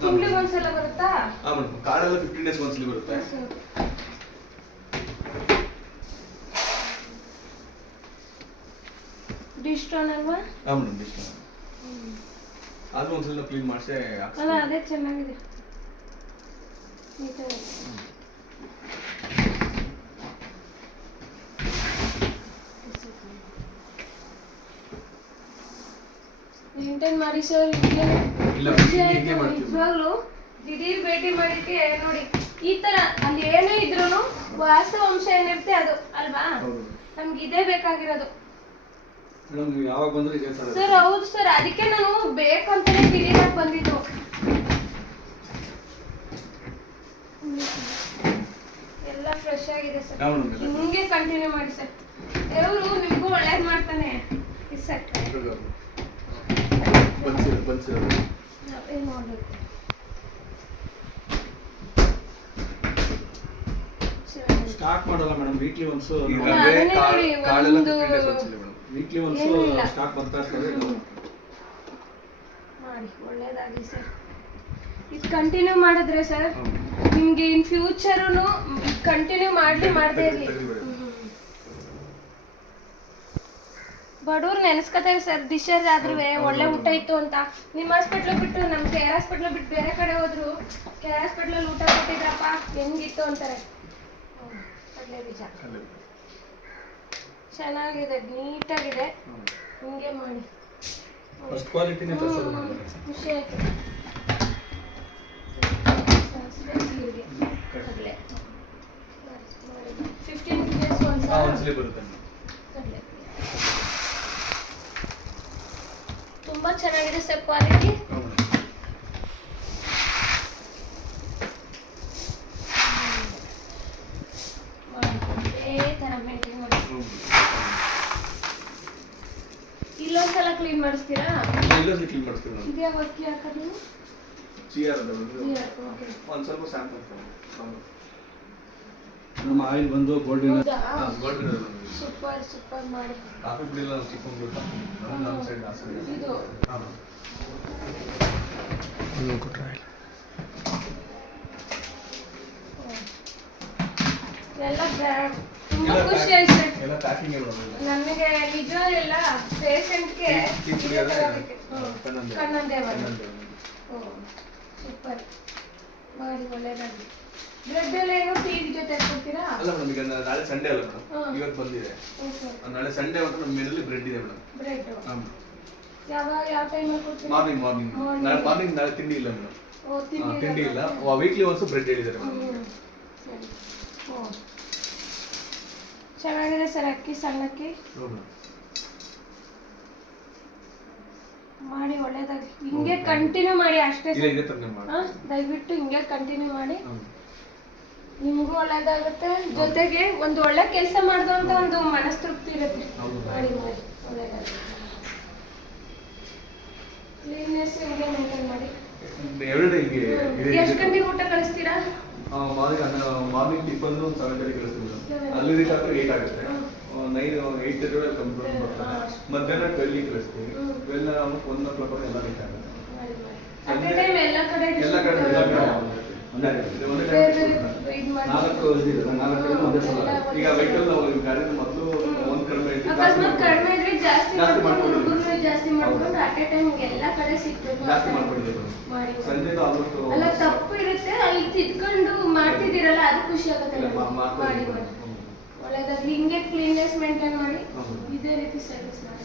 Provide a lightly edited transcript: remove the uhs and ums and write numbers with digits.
ತಿಂಗಳಿಗೆ ಒಂದ್ಸಲ ಬರುತ್ತಾ? ಹಾ ಮೇಡಮ್, ಕಾರ್ಡೆಲ್ಲ 15 ಡೇಸ್ ಒಂದ್ಸಲಿ ಬರುತ್ತೆ. ಡಿಸ್ಟೋನ್ ಅಲ್ವಾ? ಹಾ ಮೇಡಮ್, ಡಿಸ್ಟೋನ್. ಆದ್ರೂ ಒಂದ್ಸಲ ಕ್ಲೀನ್ ಮಾಡಿಸಿ ಅಲ್ಲ, ಅದೇ ಚೆನ್ನಾಗಿದೆ. ಮೇಂಟೈನ್ ಮಾಡಿ ಸರ್. ನಿಜವಾಗ್ಲೂ ದಿಢೀರ್ ಭೇಟಿ ಮಾಡಿಕ್ಕೆ ನೋಡಿ, ಈ ತರ ಅಲ್ಲಿ ಏನೇ ಇದ್ರು ವಾಸ್ತವಾಂಶ ಏನಿರುತ್ತೆ ಅದು ಅಲ್ವಾ, ನಮ್ಗೆ ಇದೇ ಬೇಕಾಗಿರೋದು. ಯಾವಾಗ ಬಂದ್ರೆ ಇದೆ ಸರ್. ಹೌದು ಸರ್, ಅದಕ್ಕೆ ನಾನು ಬೇಕಂತಾನೆ ತಿಳಿಯಕ್ ಬಂದಿದ್ದು. ಎಲ್ಲ ಫ್ರೆಶ್ ಆಗಿದೆ ಸರ್. ಹಿಂಗೆ ಕಂಟಿನ್ಯೂ ಮಾಡಿ ಸರ್. ದೇವರು ನಿಮಗೂ ಒಳ್ಳೇದು ಮಾಡ್ತಾನೆ. ಸ್ಟಾರ್ಟ್ ಮಾಡಲ್ಲ madam, weekly once weekly once stock ಬರ್ತಾ ಇರ್ತದೆ. ಮಾಡಿ ಒಳ್ಳೇದಾಗಿ ಸರ್. ಇದು ಕಂಟಿನ್ಯೂ ಮಾಡಿದ್ರೆ ಸರ್ ನಿಮ್ಗೆ ಇನ್ ಫ್ಯೂಚರ್ನು ಕಂಟಿನ್ಯೂ ಮಾಡದೇ ಇರಲಿ. ಬಡವ್ರು ನೆನೆಸ್ಕೊತಾರೆ ಸರ್, ಡಿಸ್ಚಾರ್ಜ್ ಆದ್ರೂ ಒಳ್ಳೆ ಊಟ ಇತ್ತು ಅಂತ. ನಿಮ್ಮ ಹಾಸ್ಪಿಟ್ಲ್ ಬಿಟ್ಟು ನಮ್ಮ ಕೇರ್ ಹಾಸ್ಪಿಟ್ಲ್ ಬಿಟ್ಟು ಬೇರೆ ಕಡೆ ಹೋದ್ರು, ಕೇರ್ ಹಾಸ್ಪಿಟ್ಲಲ್ಲಿ ಊಟ ಕೊಟ್ಟಿದ್ರಪ್ಪ ಹೆಂಗಿತ್ತು ಅಂತಾರೆ. ಒಳ್ಳೆ ನಿಜ, ಚೆನ್ನಾಗಿದೆ, ನೀಟಾಗಿದೆ. ಹಿಂಗೆ ಮಾಡಿ. ಫಸ್ಟ್ ಕ್ವಾಲಿಟಿನೇ ಖುಷಿ ಆಯ್ತು. ಜೀರಿಗೆ ಕಡಲೆ 15 ಡೇಸ್ ಒಂದ್ಸಲ ಬರುತ್ತೆ. ಕಡಲೆ ತುಂಬಾ ಚೆನ್ನಾಗಿದೆ ಸರ್ ಕ್ವಾಲಿಟಿ. ಇಲ್ಲೊಂದ್ಸಲ ಕ್ಲೀನ್ ಮಾಡಿಸ್ತೀರಾ? ಇಲ್ಲೊಂದ್ಸಲ ಕ್ಲೀನ್ ಮಾಡಿಸ್ತೀರಾ? ಇದು ಯಾವ ಅಕ್ಕಿ ಹಾಕೋದು ನೀವು? ಚಿಯರ್ ಅದು ಒಂದು ಸ್ವಲ್ಪ ಸ್ಯಾಂಪಲ್ ನಮ್ಮ ಆಯಿಲ್ ಬಂದು ಗೋಲ್ಡನ್. ಸೂಪರ್ ಸೂಪರ್ ಮಾಡಿ. ಕಾಫಿ ಪುಡಿ ಎಲ್ಲ ಚಿಕ್ಕಂದು ನಮ್ಮ ಸೈಡ್ ಹಾಸನ ಇದು ಒಂದು ಕೊಟ್ರೆ ಆಯಿಲ್ ಎಲ್ಲ ತುಂಬಾ ಖುಷಿ ಆಯ್ತು ಎಲ್ಲ ಪ್ಯಾಕಿಂಗ್ ಎಲ್ಲ ನನಗೆ. ನಿಜ ಎಲ್ಲ ಪೇಷಂಟ್ಗೆ ಕಣ್ಣಂದೇವ. ಸೂಪರ್ ಮಾಡಿ, ಒಳ್ಳೇದಾಗಿ. ಬ್ರೆಡ್ ಎಲ್ಲ ಏನೋ ಟೀ ಜೊತೆ ಕೊಡ್ತೀರಾ? ಅಲ್ಲ ಮೇಡಮ್, ಈಗ ನಾಳೆ ಸಂಡೇ ಅಲ್ಲ ಮೇಡಮ್, ಇವತ್ತು ಬಂದಿದೆ. ನಾಳೆ ಸಂಡೇ ಅಂತ ನಮ್ಮ ಮೆನುಲಿ ಬ್ರೆಡ್ ಇದೆ ಮೇಡಮ್. ಬ್ರೆಡ್ ಯಾವ ಟೈಮಲ್ಲಿ ಕೊಡ್ತೀರಾ? ಮಾರ್ನಿಂಗ್ ನಾಳೆ ಮಾರ್ನಿಂಗ್. ನಾಳೆ ತಿಂಡಿ ಇಲ್ಲ ಮೇಡಮ್, ತಿಂಡಿ ಇಲ್ಲ. ವೀಕ್ಲಿ ಒನ್ಸ್ ಬ್ರೆಡ್ ಹೇಳಿದ್ದಾರೆ ಮೇಡಮ್. ಸರಿ. ಚೆನ್ನಾಗಿದೆ ಸರ್ ಅಕ್ಕಿ, ಸಣ್ಣಕ್ಕಿ ಮಾಡಿ. ಒಳ್ಳೇದಾಗಿ ಹಿಂಗೆ ಕಂಟಿನ್ಯೂ ಮಾಡಿ ಅಷ್ಟೇ ದಯವಿಟ್ಟು ಹಿಂಗೆ ಕಂಟಿನ್ಯೂ ಮಾಡಿ. ನಿಮಗೂ ಒಳ್ಳೇದಾಗುತ್ತೆ, ಜೊತೆಗೆ ಒಂದು ಒಳ್ಳೆ ಕೆಲಸ ಮಾಡ್ದು ಅಂತ ಒಂದು ಮನಸ್ತೃಪ್ತಿ ಇರುತ್ತೆ. ಮಾಡಿ ಮಾಡಿ ಒಳ್ಳೇದಾಗುತ್ತೆ. ಕ್ಲೀನ್ನೆಸ್ ಹಿಂಗೆ ಮೇಂಟೈನ್ ಮಾಡಿ. ಎಷ್ಟು ಗಂಟೆಗೆ ಊಟ ಕಳಿಸ್ತೀರಾ? ಮಾರ್ನಿಂಗ್ ಟಿಫನ್ 7 ಗಂಟೆಗೆ ಕಳಿಸ್ತೀವಿ ಮೇಡಮ್. ಅಲ್ಲಿ ರೀಚ್ ಆದರೆ 8 ಆಗುತ್ತೆ. 8:30 ಕಂಪ್ಲೀಟ್ ಬರ್ತಾರೆ. ಮಧ್ಯಾಹ್ನ 12 ಕಳಿಸ್ತೀವಿ. 12 ಆಲ್ಮೋಸ್ಟ್ 1 o'clock ಎಲ್ಲ ರೀಚ್ ಆಗುತ್ತೆ. ಎಲ್ಲ ಕಡೆ ಈಗ ವೆಹಿಕಲ್ ಗಾಡಿ ಮೊದಲು ಒಂದು ಕಡಿಮೆ ಅಕಸ್ಮಾತ್ ಕಡಿಮೆ ಇದ್ರೆ ಜಾಸ್ತಿ ಮಾಡ್ಕೊಂಡು ಅಟ್ ಎ ಟೈಮ್ ಎಲ್ಲ ಕಡೆ ಸಿಗ್ತದೆ. ಜಾಸ್ತಿ ಮಾಡ್ಕೊಂಡಿದ್ದೀವಿ ಸಂಜೆ ಆಲ್ಮೋಸ್ಟ್. ಅಲ್ಲ ತಪ್ಪು ಇರುತ್ತೆ, ಅಲ್ಲಿ ತಿದ್ಕೊಂಡು ಮಾಡ್ತಿದ್ದೀರಲ್ಲ ಅದು ಖುಷಿ ಆಗುತ್ತೆ. ಮಾಡಿ ಮಾಡಿ ಒಳ್ಳೇದಾಗ್ಲಿ. ಹಿಂಗೆ ಕ್ಲೀನ್ನೆಸ್ ಮೇಂಟೈನ್ ಮಾಡಿ, ಇದೇ ರೀತಿ ಸರ್ವಿಸ್ ಮಾಡಿ.